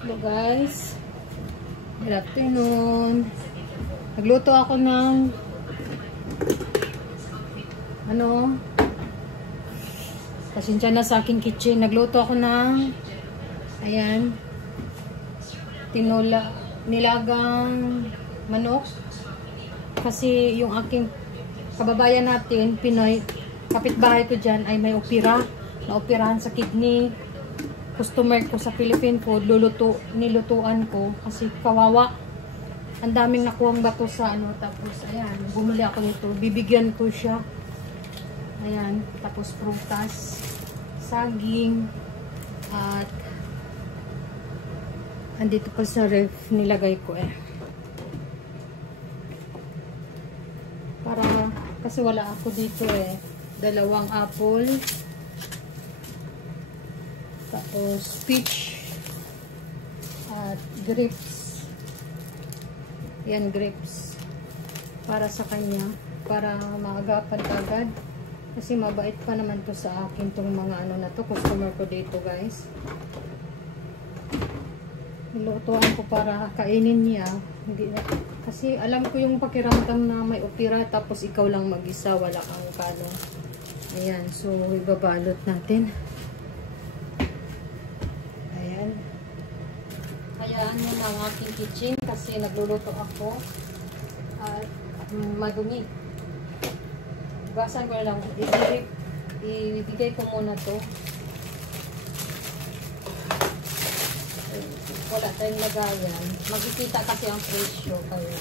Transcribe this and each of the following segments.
Hello guys, good afternoon. Nagluto ako ng pasensya na sa aking kitchen. Nagluto ako ng ayan, nilagang manok. Kasi yung aking kababayan natin, Pinoy, kapitbahay ko dyan ay may naoperahan sa kidney. Customer ko sa Philippine Food, nilutuan ko kasi kawawa. Ang daming nakuhang bato sa tapos ayan, bumili ako nito. Bibigyan ko siya. Ayan, tapos prutas, saging, at andito pa sa ref nilagay ko Para, kasi wala ako dito dalawang apple. Tapos peach at grapes. Yan, grapes. Para sa kanya. Para maagapan agad. Kasi mabait pa naman to sa akin tong mga na to. Customer ko dito guys. Nilutuan ko para kainin niya. Kasi alam ko yung pakiramdam na may opera tapos ikaw lang mag-isa. Wala kang kalong. Ayan. So ibabalot natin. Hayaan mo na ang aking kitchen kasi nagluluto ako at madumi. Basan ko na lang. Ibigay ko muna to. Wala tayong lagayan. Magkikita kasi ang presyo. Kaya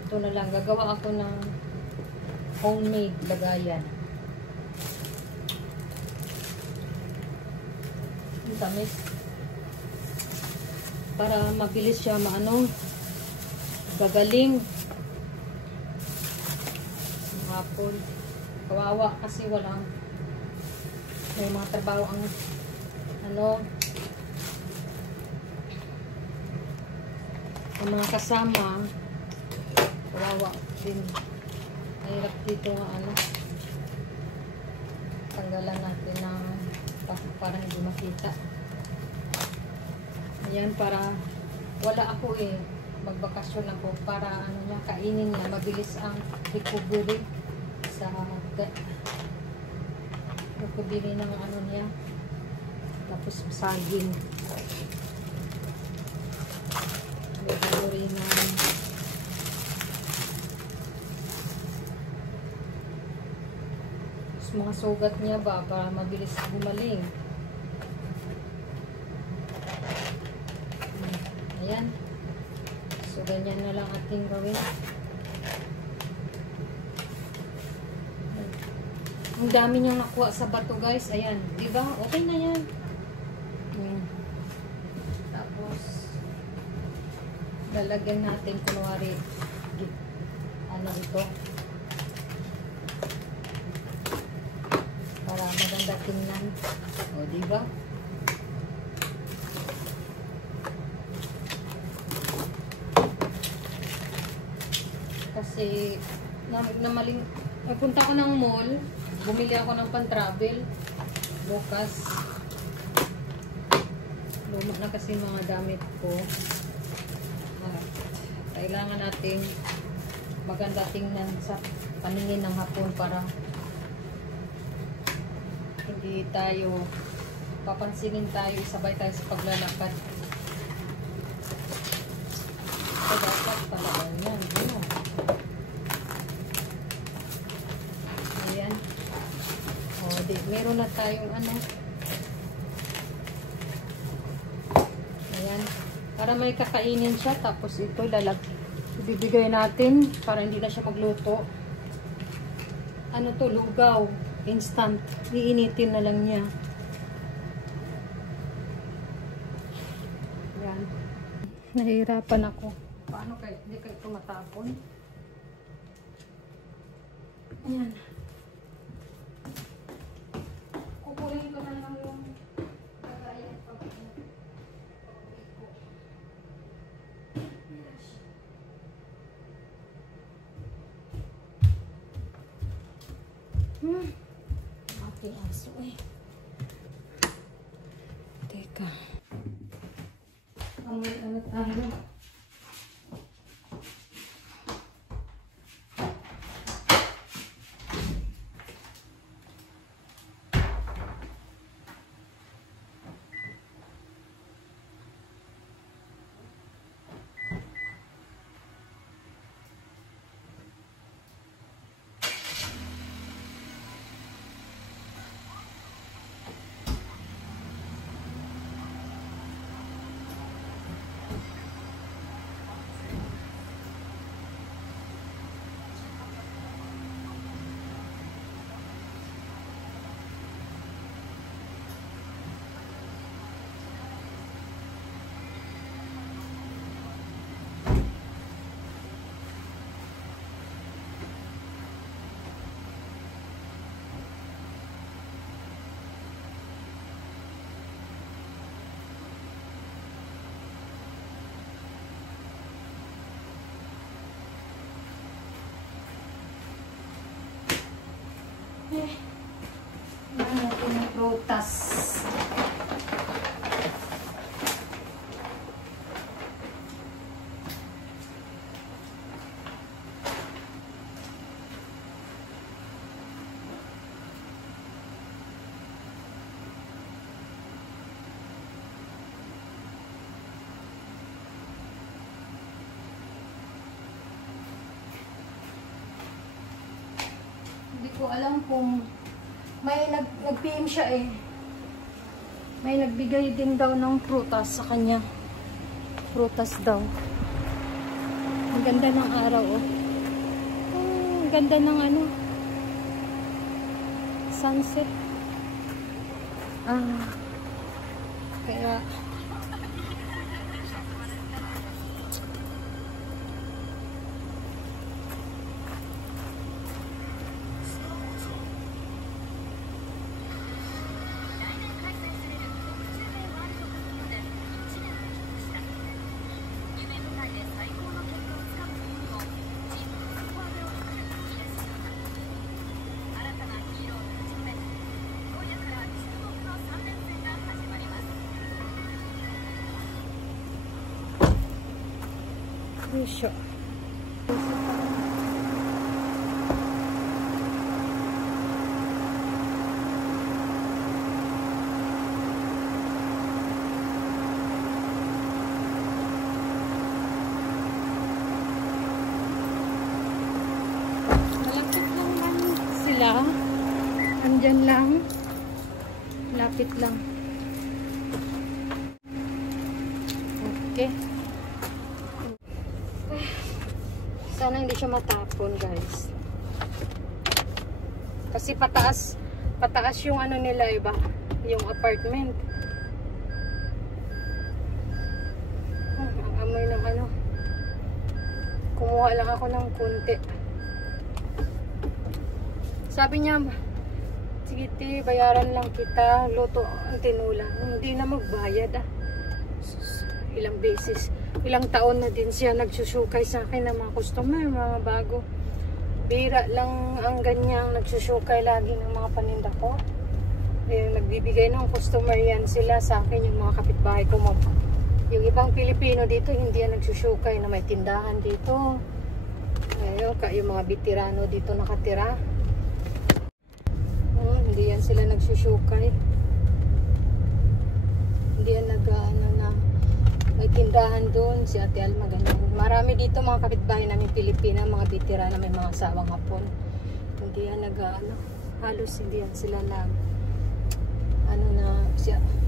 ito na lang. Gagawa ako ng homemade lagayan. Ang tamis. Para mabilis siya gagaling. Hapon. Kawawa kasi may mga trabaho ang ang mga kasama. Kawawa din. Mahirap dito tanggalan natin ng para hindi makita. Ayan, para wala ako magbakasyon ako para kainin niya, mabilis ang recovery sa recovery ng niya. Tapos saging. Recovery ng mga sugat niya ba para mabilis gumaling. Ayan. So, ganyan na lang ating gawin. Ang dami niyang nakuha sa bato, guys. Ayan. Diba? Okay na yan. Tapos, lalagyan natin, kunwari, ito. Para maganda tingnan. O, diba? Kasi punta ako ng mall, bumili ako ng pan-travel bukas. Luma na kasi mga damit ko. Kailangan natin maganda tingnan sa paningin ng hapon para hindi tayo papansinin tayo, sabay tayo sa paglalakad. So, dapat pala yan. Meron na tayong ayan, para may kakainin siya. Tapos ito ibibigay natin para hindi na siya magluto. To, lugaw instant, iinitin na lang niya. Ayan, nahihirapan ako paano hindi kayo tumatapon. Ayan, kukunin ko na lang yung lagayan ko. Ating aso Teka. Mag-ano tayo. Ano ito ng prutas. Hindi ko alam kung may nag-PM siya eh. May nagbigay din daw ng prutas sa kanya. Prutas daw. Ang ganda ng araw oh. Ang ganda ng ano. Sunset. Kaya Sure. Malapit lang sila. Andyan lang. Lapit lang. Okay. Sana hindi siya matapon, guys. Kasi pataas yung ano nila, iba, yung apartment. Ang amoy ng ano. Kumuha lang ako ng kunti. Sabi niya, sige ti, bayaran lang kita, luto ang tinula. Hindi na magbayad Ilang beses. Ilang taon na din siya nagsusukay sa akin ng mga customer, mga bago. Bira lang ang ganyang nagsusukay lagi ng mga paninda ko. Nagbibigay ng customer yan sila sa akin, yung mga kapitbahay ko. Yung ibang Pilipino dito, hindi yan nagsusukay na may tindahan dito. Ayun, yung mga bitirano dito nakatira. Hindi yan sila nagsusukay. Hindi yan may tindahan doon, si Ate Alma, ganyan. Marami dito mga kapitbahay namin Pilipina, mga bitira na may mga asawang Hapon. Hindi yan halos hindi yan sila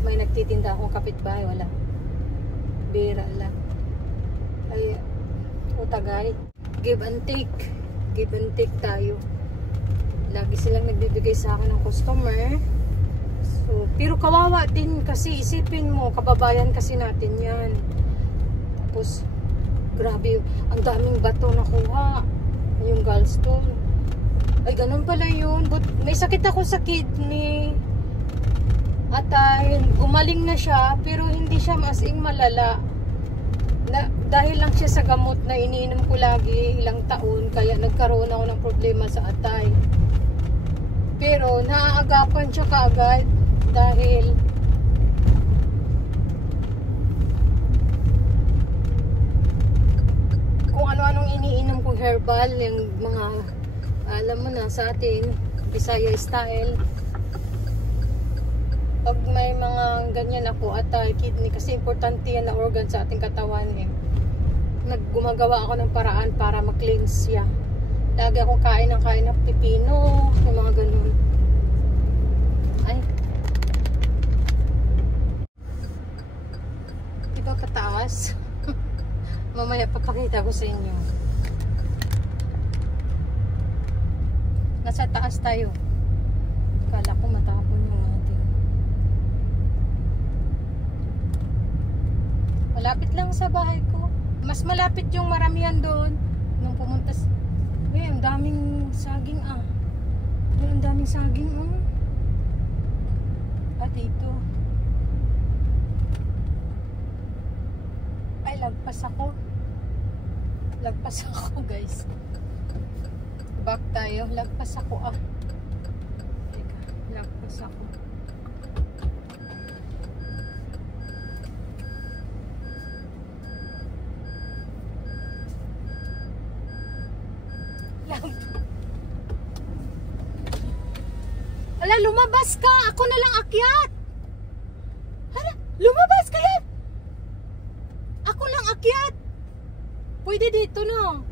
may nagtitinda akong kapitbahay, wala. Bira lang. Ay, utagay. Give and take tayo. Lagi silang nagbibigay sa akin ng customer. So, pero kawawa din kasi isipin mo, kababayan kasi natin yan. Tapos, grabe, ang daming bato nakuha. Yung gallstone. Ay, ganun pala yun. But, may sakit ako sa kidney. At gumaling na siya, pero hindi siya as-in malala. Dahil lang siya sa gamot na iniinom ko lagi ilang taon, kaya nagkaroon ako ng problema sa atay. Pero, naaagapan siya kaagad. Dahil herbal, yung mga, alam mo na, sa ating Bisaya style. Pag may mga ganyan ako, atay, kidney, kasi importante yan na organ sa ating katawan eh. Gumagawa ako ng paraan para mag-cleanse siya. Lagi akong kain ng pipino, yung mga ganun. Ay. Diba pataas? Mamaya papakita ko sa inyo. Nasa taas tayo. Kala ko matapon yung ating. Malapit lang sa bahay ko. Mas malapit yung maramihan doon. Nung pumunta sa... Uy, ang daming saging ah. Uy, ang daming saging ah. At ito. Ay, lagpas ako. Lagpas ako guys. Back tayo. Lagpas ako ah. Teka, lagpas ako. Hala, lumabas ka! Ako na lang akyat! Hala, lumabas ka yan! Ako lang akyat! Pwede dito no?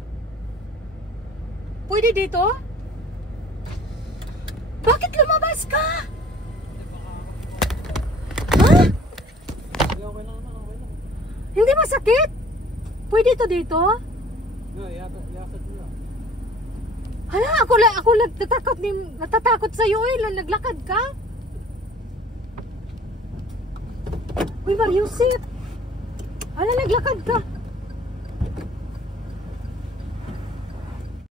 Pwede dito? Bakit lumabas ka? Ha? Hindi masakit? Pwede ito dito? Hala, ako natatakot sa iyo eh, naglakad ka? Uy, Mariusip. Hala, naglakad ka.